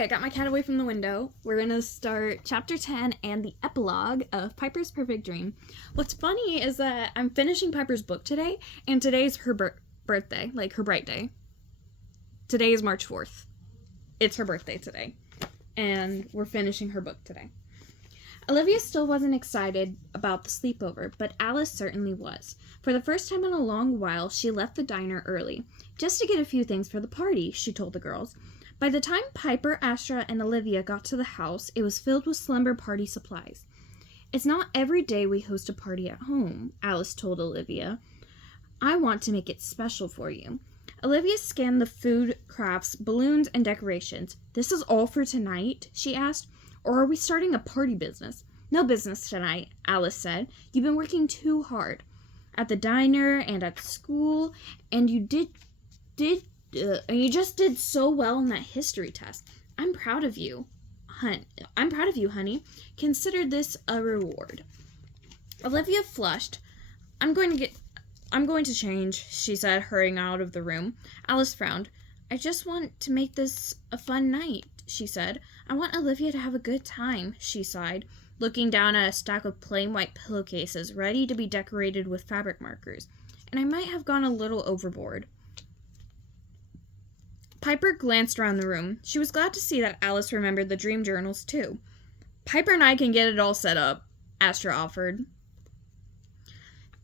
Okay, I got my cat away from the window. We're going to start Chapter 10 and the epilogue of Piper's Perfect Dream. What's funny is that I'm finishing Piper's book today, and today's her birthday, like her bright day. Today is March 4th. It's her birthday today, and we're finishing her book today. Olivia still wasn't excited about the sleepover, but Alice certainly was. For the first time in a long while, she left the diner early, just to get a few things for the party, she told the girls. By the time Piper, Astra, and Olivia got to the house, it was filled with slumber party supplies. It's not every day we host a party at home, Alice told Olivia. I want to make it special for you. Olivia scanned the food, crafts, balloons, and decorations. This is all for tonight, she asked. Or are we starting a party business? No business tonight, Alice said. You've been working too hard. At the diner and at school, and you just did so well in that history test. I'm proud of you. Honey. Consider this a reward. Olivia flushed. I'm going to change, she said, hurrying out of the room. Alice frowned. I just want to make this a fun night, she said. I want Olivia to have a good time, she sighed, looking down at a stack of plain white pillowcases ready to be decorated with fabric markers. And I might have gone a little overboard. Piper glanced around the room. She was glad to see that Alice remembered the dream journals, too. Piper and I can get it all set up, Astra offered.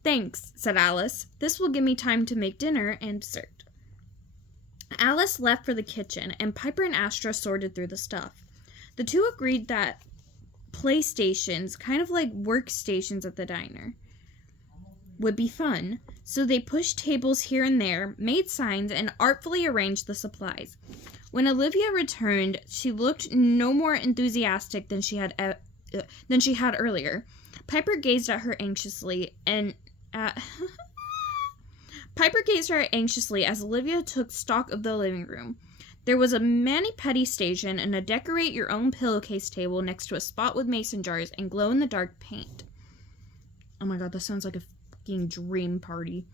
Thanks, said Alice. This will give me time to make dinner and dessert. Alice left for the kitchen, and Piper and Astra sorted through the stuff. The two agreed that playstations, kind of like workstations at the diner, would be fun, so they pushed tables here and there, made signs, and artfully arranged the supplies. When Olivia returned, she looked no more enthusiastic than she had earlier. Piper gazed at her anxiously, as Olivia took stock of the living room. There was a mani-pedi station and a decorate-your-own pillowcase table next to a spot with mason jars and glow-in-the-dark paint. Oh my god, this sounds like a fucking dream party.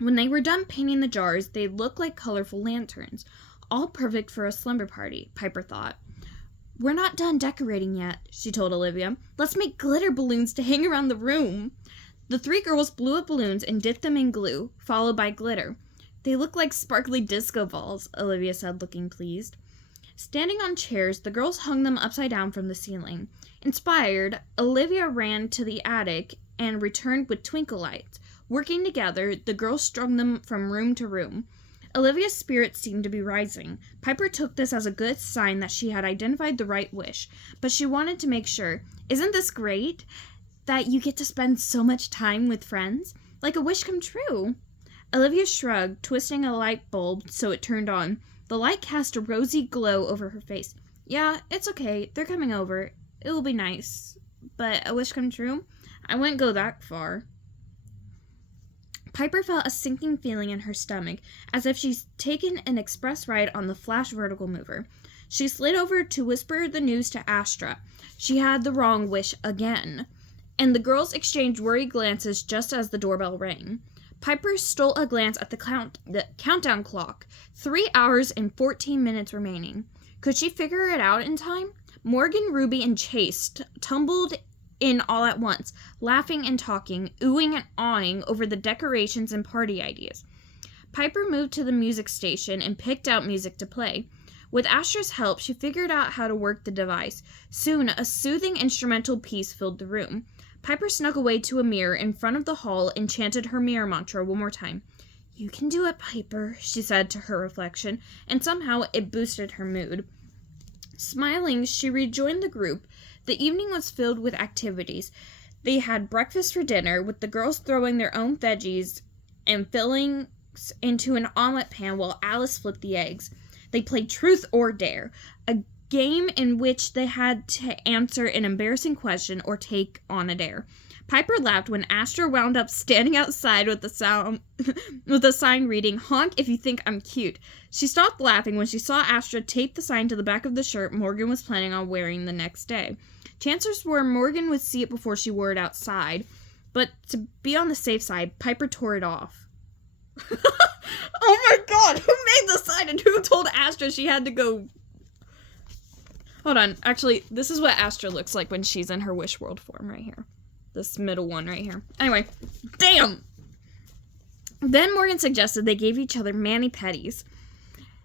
When they were done painting the jars, they looked like colorful lanterns. All perfect for a slumber party, Piper thought. We're not done decorating yet, she told Olivia. Let's make glitter balloons to hang around the room. The three girls blew up balloons and dipped them in glue, followed by glitter. They look like sparkly disco balls, Olivia said, looking pleased. Standing on chairs, the girls hung them upside down from the ceiling. Inspired, Olivia ran to the attic and returned with twinkle lights. Working together, the girls strung them from room to room. Olivia's spirits seemed to be rising. Piper took this as a good sign that she had identified the right wish, but she wanted to make sure. Isn't this great? That you get to spend so much time with friends? Like a wish come true. Olivia shrugged, twisting a light bulb so it turned on. The light cast a rosy glow over her face. Yeah, it's okay. They're coming over. It will be nice. But a wish come true? I wouldn't go that far. Piper felt a sinking feeling in her stomach, as if she'd taken an express ride on the Flash vertical mover. She slid over to whisper the news to Astra. She had the wrong wish again. And the girls exchanged worried glances just as the doorbell rang. Piper stole a glance at the countdown clock. 3 hours and 14 minutes remaining. Could she figure it out in time? Morgan, Ruby, and Chase tumbled in all at once, laughing and talking, oohing and awing over the decorations and party ideas. Piper moved to the music station and picked out music to play. With Astra's help, she figured out how to work the device. Soon, a soothing instrumental piece filled the room. Piper snuck away to a mirror in front of the hall and chanted her mirror mantra one more time. You can do it, Piper, she said to her reflection, and somehow it boosted her mood. Smiling, she rejoined the group. The evening was filled with activities. They had breakfast for dinner, with the girls throwing their own veggies and fillings into an omelet pan while Alice flipped the eggs. They played Truth or Dare, a game in which they had to answer an embarrassing question or take on a dare. Piper laughed when Astra wound up standing outside with a sign reading, "Honk if you think I'm cute." She stopped laughing when she saw Astra tape the sign to the back of the shirt Morgan was planning on wearing the next day. Chances were Morgan would see it before she wore it outside, but to be on the safe side, Piper tore it off. Oh my god, who made the sign and who told Astra she had to go Hold on. Actually, this is what Astra looks like when she's in her wish world form right here. This middle one right here. Anyway, damn! Then Morgan suggested they gave each other mani-pedis.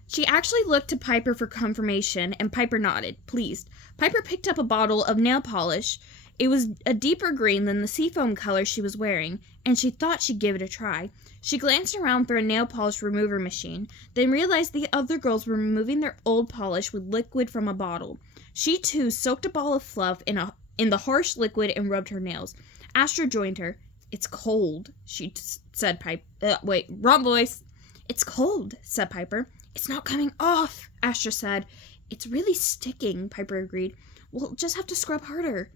She actually looked to Piper for confirmation, and Piper nodded, pleased. Piper picked up a bottle of nail polish. It was a deeper green than the seafoam color she was wearing, and she thought she'd give it a try. She glanced around for a nail polish remover machine, then realized the other girls were removing their old polish with liquid from a bottle. She, too, soaked a ball of fluff in the harsh liquid and rubbed her nails. Astra joined her. It's cold, she said. Wrong voice. It's cold, said Piper. It's not coming off, Astra said. It's really sticking, Piper agreed. We'll just have to scrub harder.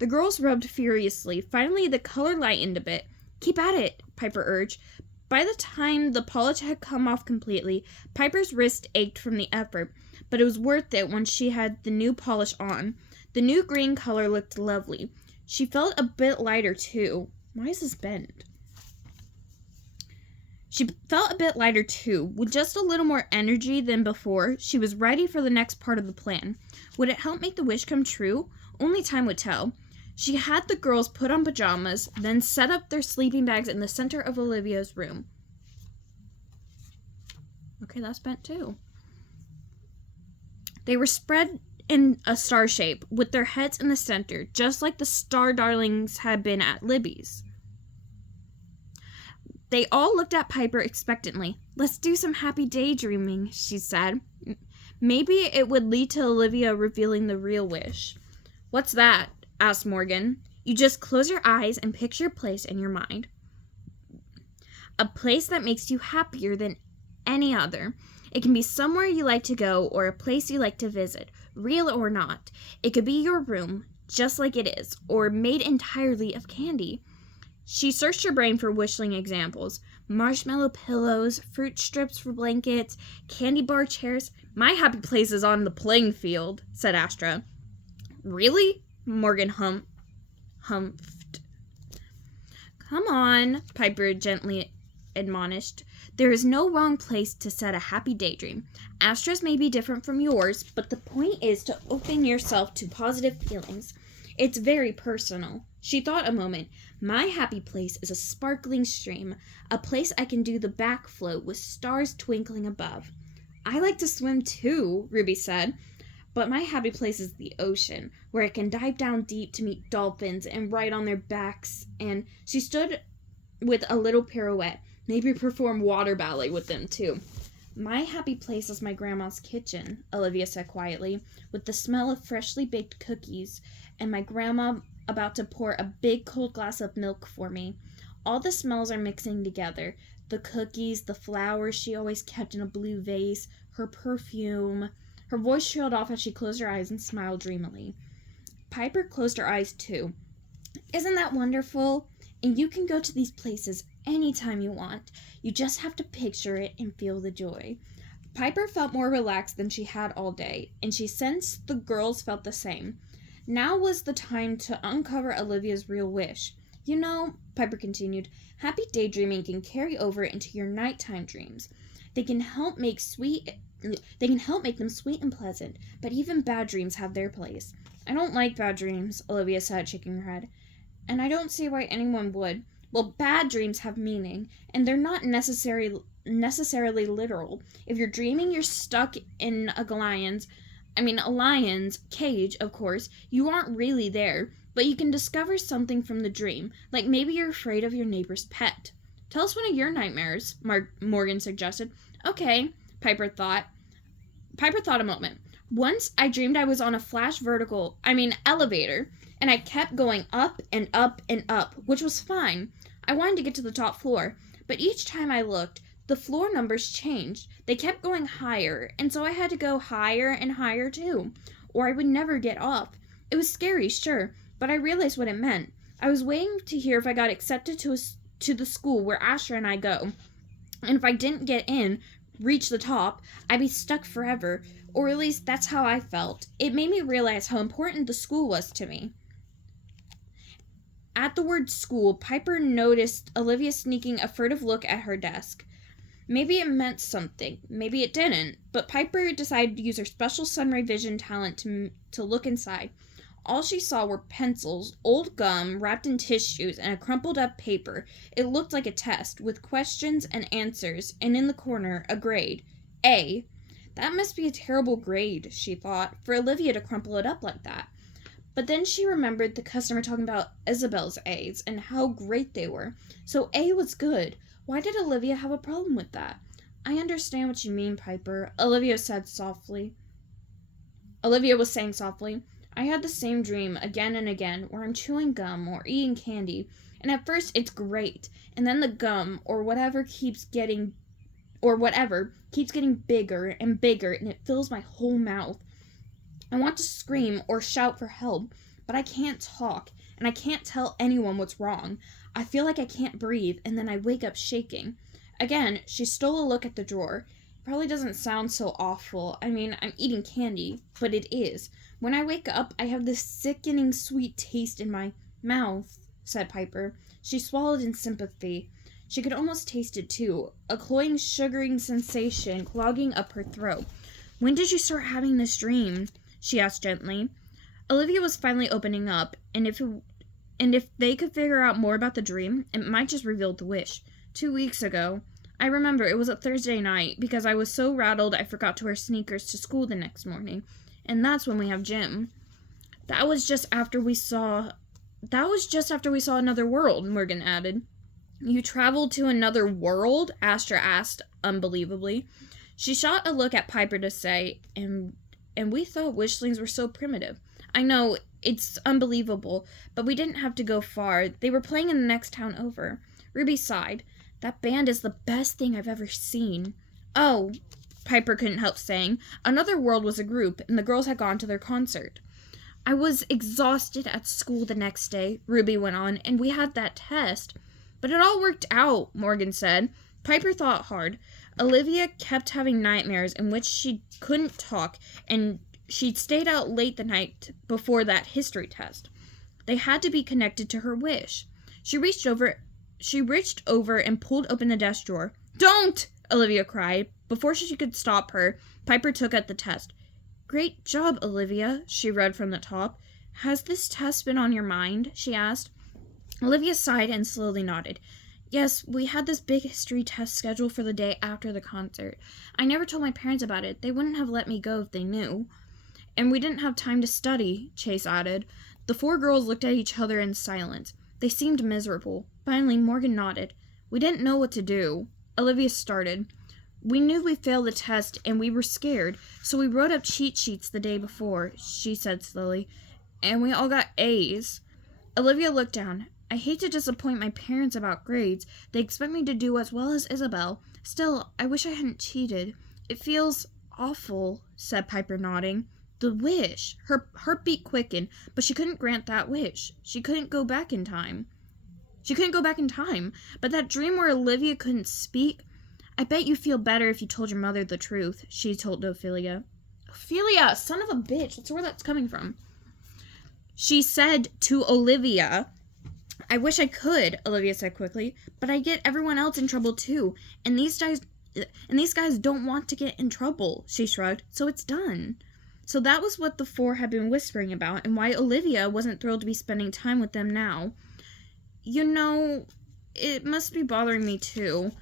The girls rubbed furiously. Finally, the color lightened a bit. Keep at it, Piper urged. By the time the polish had come off completely, Piper's wrist ached from the effort, but it was worth it once she had the new polish on. The new green color looked lovely. She felt a bit lighter, too. Why is this bent? She felt a bit lighter, too. With just a little more energy than before, she was ready for the next part of the plan. Would it help make the wish come true? Only time would tell. She had the girls put on pajamas, then set up their sleeping bags in the center of Olivia's room. Okay, that's bent, too. They were spread in a star shape, with their heads in the center, just like the star darlings had been at Libby's. They all looked at Piper expectantly. Let's do some happy daydreaming, she said. Maybe it would lead to Olivia revealing the real wish. What's that? Asked Morgan. You just close your eyes and picture a place in your mind. A place that makes you happier than any other. It can be somewhere you like to go or a place you like to visit, real or not. It could be your room, just like it is, or made entirely of candy. She searched her brain for wishing examples. Marshmallow pillows, fruit strips for blankets, candy bar chairs. My happy place is on the playing field, said Astra. Really? Morgan humphed. Come on, Piper gently admonished. There is no wrong place to set a happy daydream. Astra's may be different from yours, but the point is to open yourself to positive feelings. It's very personal. She thought a moment. My happy place is a sparkling stream, a place I can do the back float with stars twinkling above. I like to swim too, Ruby said, but my happy place is the ocean, where I can dive down deep to meet dolphins and ride on their backs. And she stood with a little pirouette, maybe perform water ballet with them too. My happy place is my grandma's kitchen, Olivia said quietly, with the smell of freshly baked cookies, and my grandma about to pour a big cold glass of milk for me. All the smells are mixing together. The cookies, the flowers she always kept in a blue vase, her perfume. Her voice trailed off as she closed her eyes and smiled dreamily. Piper closed her eyes too. Isn't that wonderful? And you can go to these places anytime you want. You just have to picture it and feel the joy. Piper felt more relaxed than she had all day, and she sensed the girls felt the same. Now was the time to uncover Olivia's real wish. You know, Piper continued, happy daydreaming can carry over into your nighttime dreams. They can help make them sweet and pleasant, but even bad dreams have their place. I don't like bad dreams, Olivia said, shaking her head. And I don't see why anyone would. Well, bad dreams have meaning, and they're not necessarily literal. If you're dreaming you're stuck in a lion's cage, of course, you aren't really there, but you can discover something from the dream, like maybe you're afraid of your neighbor's pet. Tell us one of your nightmares, Morgan suggested. Okay, Piper thought a moment. Once I dreamed I was on a elevator, and I kept going up and up and up, which was fine. I wanted to get to the top floor, but each time I looked, the floor numbers changed. They kept going higher, and so I had to go higher and higher too, or I would never get off. It was scary, sure, but I realized what it meant. I was waiting to hear if I got accepted to the school where Astra and I go, and if I didn't reach the top, I'd be stuck forever, or at least that's how I felt. It made me realize how important the school was to me. At the word school, Piper noticed Olivia sneaking a furtive look at her desk. Maybe it meant something. Maybe it didn't. But Piper decided to use her special sunray vision talent to look inside. All she saw were pencils, old gum wrapped in tissues, and a crumpled up paper. It looked like a test, with questions and answers, and in the corner, a grade. A. That must be a terrible grade, she thought, for Olivia to crumple it up like that. But then she remembered the customer talking about Isabel's A's and how great they were. So A was good. Why did Olivia have a problem with that? I understand what you mean, Piper, Olivia was saying softly. I had the same dream again and again where I'm chewing gum or eating candy, and at first it's great, and then the gum or whatever keeps getting bigger and bigger, and it fills my whole mouth. I want to scream or shout for help, but I can't talk, and I can't tell anyone what's wrong. I feel like I can't breathe, and then I wake up shaking. Again, she stole a look at the drawer. Probably doesn't sound so awful. I mean, I'm eating candy, but it is. When I wake up, I have this sickening sweet taste in my mouth, said Piper. She swallowed in sympathy. She could almost taste it, too, a cloying, sugaring sensation clogging up her throat. When did you start having this dream? She asked gently. Olivia was finally opening up, and if they could figure out more about the dream, it might just reveal the wish. 2 weeks ago. I remember it was a Thursday night, because I was so rattled I forgot to wear sneakers to school the next morning. And that's when we have gym. That was just after we saw Another World, Morgan added. You traveled to another world? Astra asked, unbelievably. She shot a look at Piper to say, and we thought wishlings were so primitive. I know, it's unbelievable, but we didn't have to go far. They were playing in the next town over. Ruby sighed. That band is the best thing I've ever seen. Oh, Piper couldn't help saying. Another World was a group, and the girls had gone to their concert. I was exhausted at school the next day, Ruby went on, and we had that test. But it all worked out, Morgan said. Piper thought hard. Olivia kept having nightmares in which she couldn't talk, and she'd stayed out late the night before that history test. They had to be connected to her wish. She reached over and pulled open the desk drawer. Don't! Olivia cried. Before she could stop her, Piper took at the test. Great job, Olivia, she read from the top. Has this test been on your mind? She asked. Olivia sighed and slowly nodded. Yes, we had this big history test scheduled for the day after the concert. I never told my parents about it. They wouldn't have let me go if they knew. And we didn't have time to study, Chase added. The four girls looked at each other in silence. They seemed miserable. Finally, Morgan nodded. We didn't know what to do. Olivia started. We knew we failed the test, and we were scared, so we wrote up cheat sheets the day before, she said slowly, and we all got A's. Olivia looked down. I hate to disappoint my parents about grades. They expect me to do as well as Isabel. Still, I wish I hadn't cheated. It feels awful, said Piper, nodding. The wish. Her heartbeat quickened, but she couldn't grant that wish. She couldn't go back in time. But that dream where Olivia couldn't speak, I bet you feel better if you told your mother the truth, she told Ophelia. Ophelia, son of a bitch, that's where that's coming from. She said to Olivia. I wish I could, Olivia said quickly, but I get everyone else in trouble too, and these guys don't want to get in trouble, she shrugged, so it's done. So that was what the four had been whispering about, and why Olivia wasn't thrilled to be spending time with them now. You know, it must be bothering me too.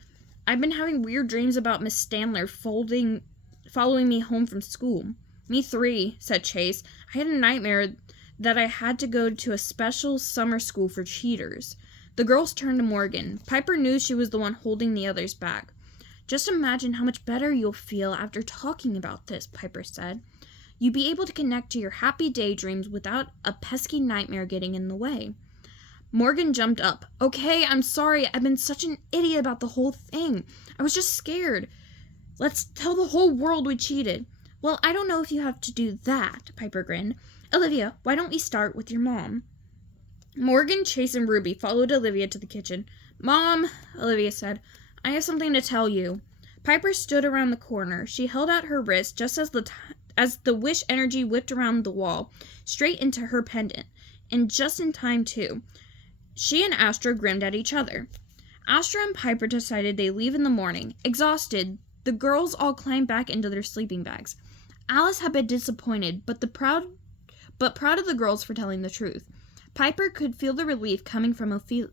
I've been having weird dreams about Miss Stanler following me home from school. Me three, said Chase. I had a nightmare that I had to go to a special summer school for cheaters. The girls turned to Morgan. Piper knew she was the one holding the others back. Just imagine how much better you'll feel after talking about this, Piper said. You'd be able to connect to your happy daydreams without a pesky nightmare getting in the way. Morgan jumped up. Okay, I'm sorry. I've been such an idiot about the whole thing. I was just scared. Let's tell the whole world we cheated. Well, I don't know if you have to do that, Piper grinned. Olivia, why don't we start with your mom? Morgan, Chase, and Ruby followed Olivia to the kitchen. Mom, Olivia said, I have something to tell you. Piper stood around the corner. She held out her wrist just as the wish energy whipped around the wall, straight into her pendant. And just in time, too. She and Astra grinned at each other. Astra and Piper decided they'd leave in the morning. Exhausted, the girls all climbed back into their sleeping bags. Alice had been disappointed, but proud of the girls for telling the truth. Piper could feel the relief coming from Ophelia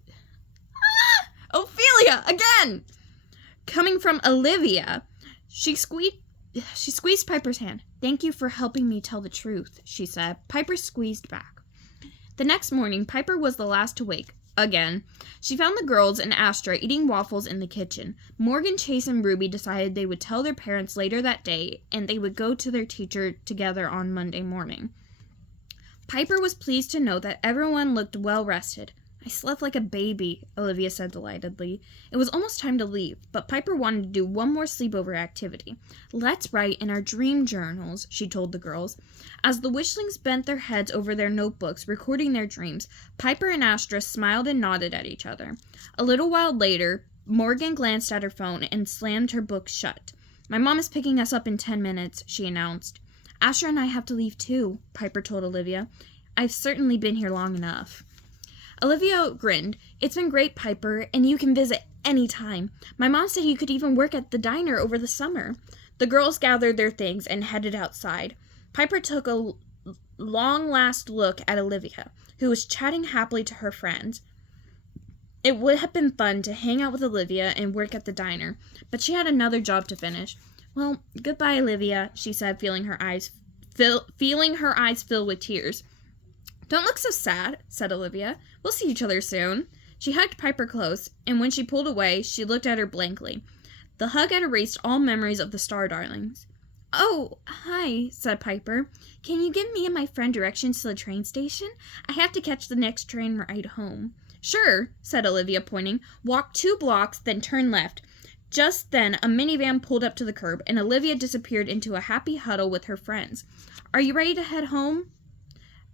again! Coming from Olivia. She squeezed Piper's hand. "Thank you for helping me tell the truth," she said. Piper squeezed back. The next morning, Piper was the last to wake. Again. She found the girls and Astra eating waffles in the kitchen. Morgan, Chase, and Ruby decided they would tell their parents later that day, and they would go to their teacher together on Monday morning. Piper was pleased to know that everyone looked well rested. "I slept like a baby," Olivia said delightedly. It was almost time to leave, but Piper wanted to do one more sleepover activity. "Let's write in our dream journals," she told the girls. As the Wishlings bent their heads over their notebooks, recording their dreams, Piper and Astra smiled and nodded at each other. A little while later, Morgan glanced at her phone and slammed her book shut. "My mom is picking us up in 10 minutes, she announced. "Astra and I have to leave too," Piper told Olivia. "I've certainly been here long enough." Olivia grinned. "It's been great, Piper, and you can visit any time. My mom said you could even work at the diner over the summer." The girls gathered their things and headed outside. Piper took a long last look at Olivia, who was chatting happily to her friends. It would have been fun to hang out with Olivia and work at the diner, but she had another job to finish. "Well, goodbye, Olivia," she said, feeling her eyes fill with tears. "Don't look so sad," said Olivia. "We'll see each other soon." She hugged Piper close, and when she pulled away, she looked at her blankly. The hug had erased all memories of the Star Darlings. "Oh, hi," said Piper. "Can you give me and my friend directions to the train station? I have to catch the next train ride home." "Sure," said Olivia, pointing. "Walk 2 blocks, then turn left." Just then, a minivan pulled up to the curb, and Olivia disappeared into a happy huddle with her friends. "Are you ready to head home?"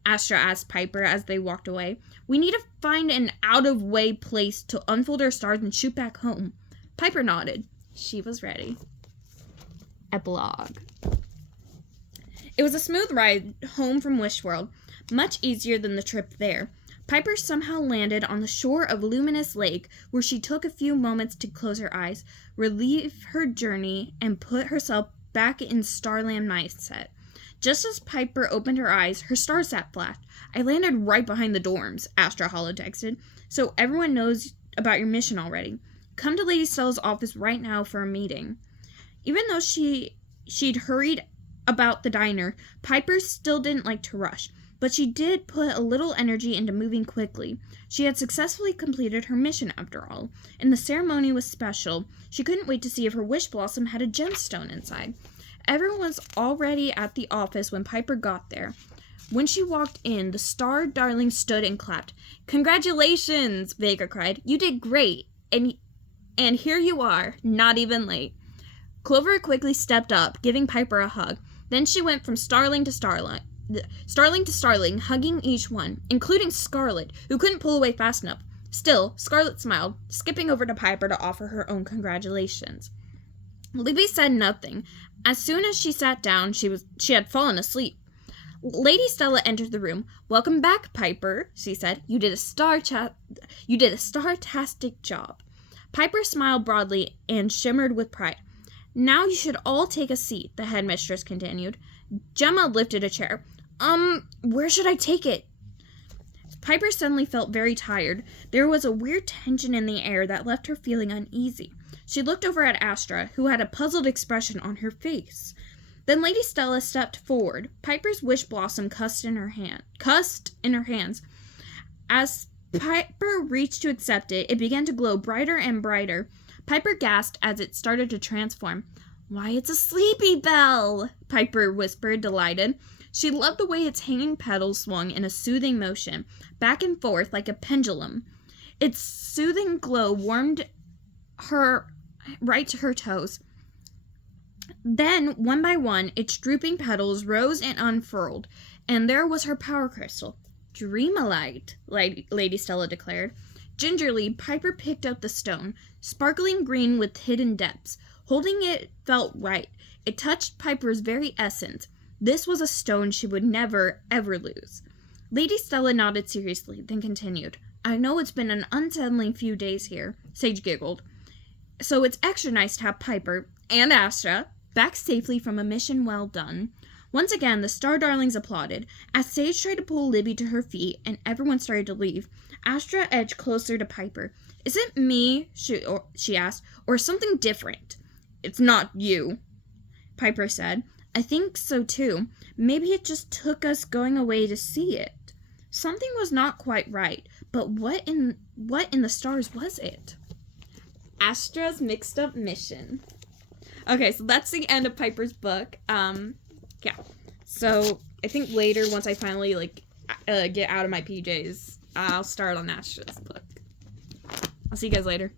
Astra asked Piper as they walked away. "We need to find an out-of-way place to unfold our stars and shoot back home." Piper nodded. She was ready. Epilogue. It was a smooth ride home from Wishworld, much easier than the trip there. Piper somehow landed on the shore of Luminous Lake, where she took a few moments to close her eyes, relieve her journey, and put herself back in Starland mindset. Just as Piper opened her eyes, her star sat flashed. "I landed right behind the dorms," Astra holotexted, "so everyone knows about your mission already. Come to Lady Stella's office right now for a meeting." Even though she'd hurried about the diner, Piper still didn't like to rush, but she did put a little energy into moving quickly. She had successfully completed her mission after all, and the ceremony was special. She couldn't wait to see if her wish blossom had a gemstone inside. Everyone was already at the office when Piper got there. When she walked in, the Star Darling stood and clapped. "Congratulations!" Vega cried. "You did great, and here you are, not even late." Clover quickly stepped up, giving Piper a hug. Then she went from starling to starling, hugging each one, including Scarlet, who couldn't pull away fast enough. Still, Scarlet smiled, skipping over to Piper to offer her own congratulations. Libby said nothing. As soon as she sat down, she had fallen asleep. Lady Stella entered the room. "Welcome back, Piper," she said. You did a star-tastic job." Piper smiled broadly and shimmered with pride. "Now you should all take a seat," the headmistress continued. Gemma lifted a chair. Where should I take it?" Piper suddenly felt very tired. There was a weird tension in the air that left her feeling uneasy. She looked over at Astra, who had a puzzled expression on her face. Then Lady Stella stepped forward. Piper's wish blossom cussed in her hands. As Piper reached to accept it, it began to glow brighter and brighter. Piper gasped as it started to transform. "Why, it's a sleepy bell!" Piper whispered, delighted. She loved the way its hanging petals swung in a soothing motion, back and forth like a pendulum. Its soothing glow warmed her right to her toes. Then, one by one, its drooping petals rose and unfurled, and there was her power crystal. "Dreamalite," Lady Stella declared. Gingerly, Piper picked up the stone, sparkling green with hidden depths. Holding it felt right. It touched Piper's very essence. This was a stone she would never, ever lose. Lady Stella nodded seriously, then continued. I know it's been an unsettling few days here, Sage giggled. So it's extra nice to have Piper and Astra back safely from a mission well done. Once again, the Star Darlings applauded. As Sage tried to pull Libby to her feet and everyone started to leave, Astra edged closer to Piper. Is it me, she asked, or something different? It's not you, Piper said. I think so too. Maybe it just took us going away to see it. Something was not quite right, but what in the stars was it? Astra's mixed up mission. Okay, so that's the end of Piper's book. Yeah. So I think later, once I finally get out of my PJs, I'll start on Astra's book. I'll see you guys later.